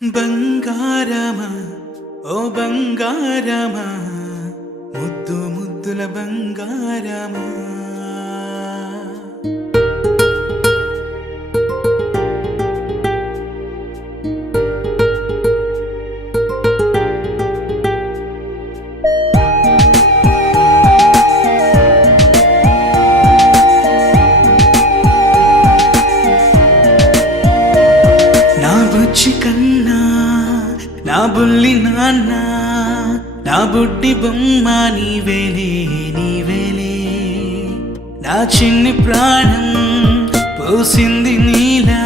బంగారమా ఓ బంగారమా ముద్దు ముద్దుల బంగారమా నా బుచ్చి కన్నా నా బుల్లి నాన్న నా బుడ్డి బొమ్మ నీవేలే నీవేలే నా చిన్ని ప్రాణం పోసింది నీలా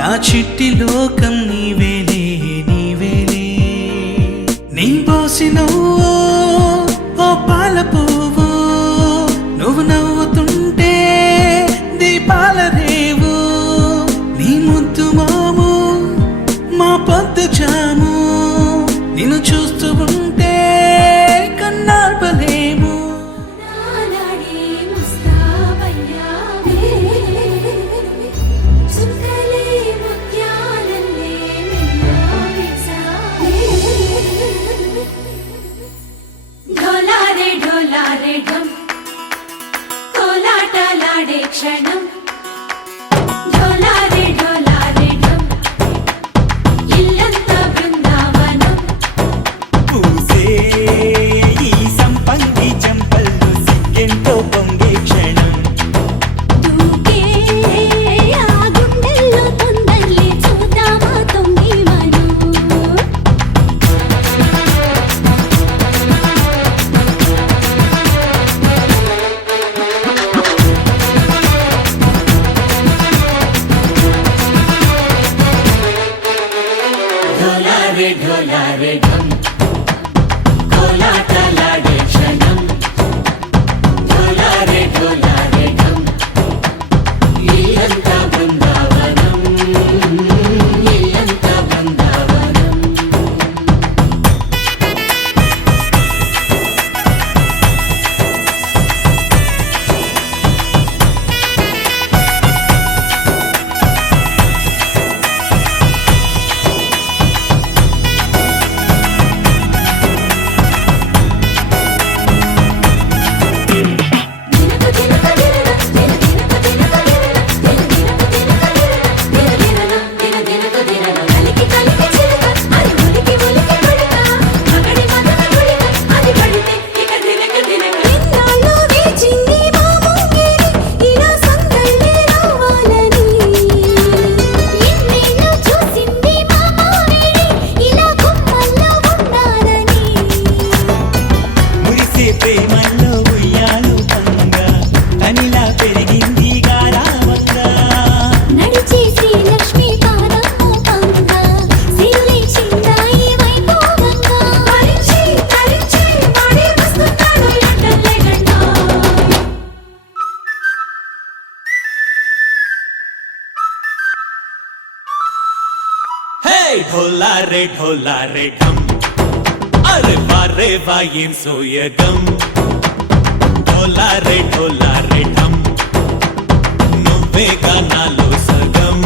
నా చిట్టి లోకం నీవేలే నీవేలే నీ పోసినవో ఓ పాల పువ్వు నువ్వు నవ్వుతుంటే దీపాల రేవు నీ ముద్దు మాము మా పొద్దు జాము నిన్ను చూస్తూ ఉంటే కన్నార్పలేము ढोलारे ढोलारे ढम कोलाटलाडे क्षणम ढोलारे ढोलारे ढम इल्लंता बृंदावनम పూసే ఈ సంపంగి చెంపల్లో సిగ్గెంతో పొంగే క్షణం దూకే ఆ గుండెల్లో తొందల్లి చూద్దామా తొంగి మనం ढोलारे ढोलारे ढम कोलाटलाडे क्षणम ढोलारे ढोलारे ढम इल्लंता बृंदावनम इल्लंता बृंदावनम మురిసే ప్రేమల్లో ఉయ్యాలు పంగా తనిలా పెరిగింది గారావంగా నడిచే శ్రీ లక్ష్మీ పాదము పంగా సిరులే చిందాయి వైభోగంగా పరిచి పరిచి వాడి వస్తున్నాడు ఎండలే గంట హే ఢోలారే ఢోలారే ఢమ్ అరే వారే వాయేం సోయగం ఢోలారే ఢోలారే ఢమ్ నువ్వే గానాలో సగం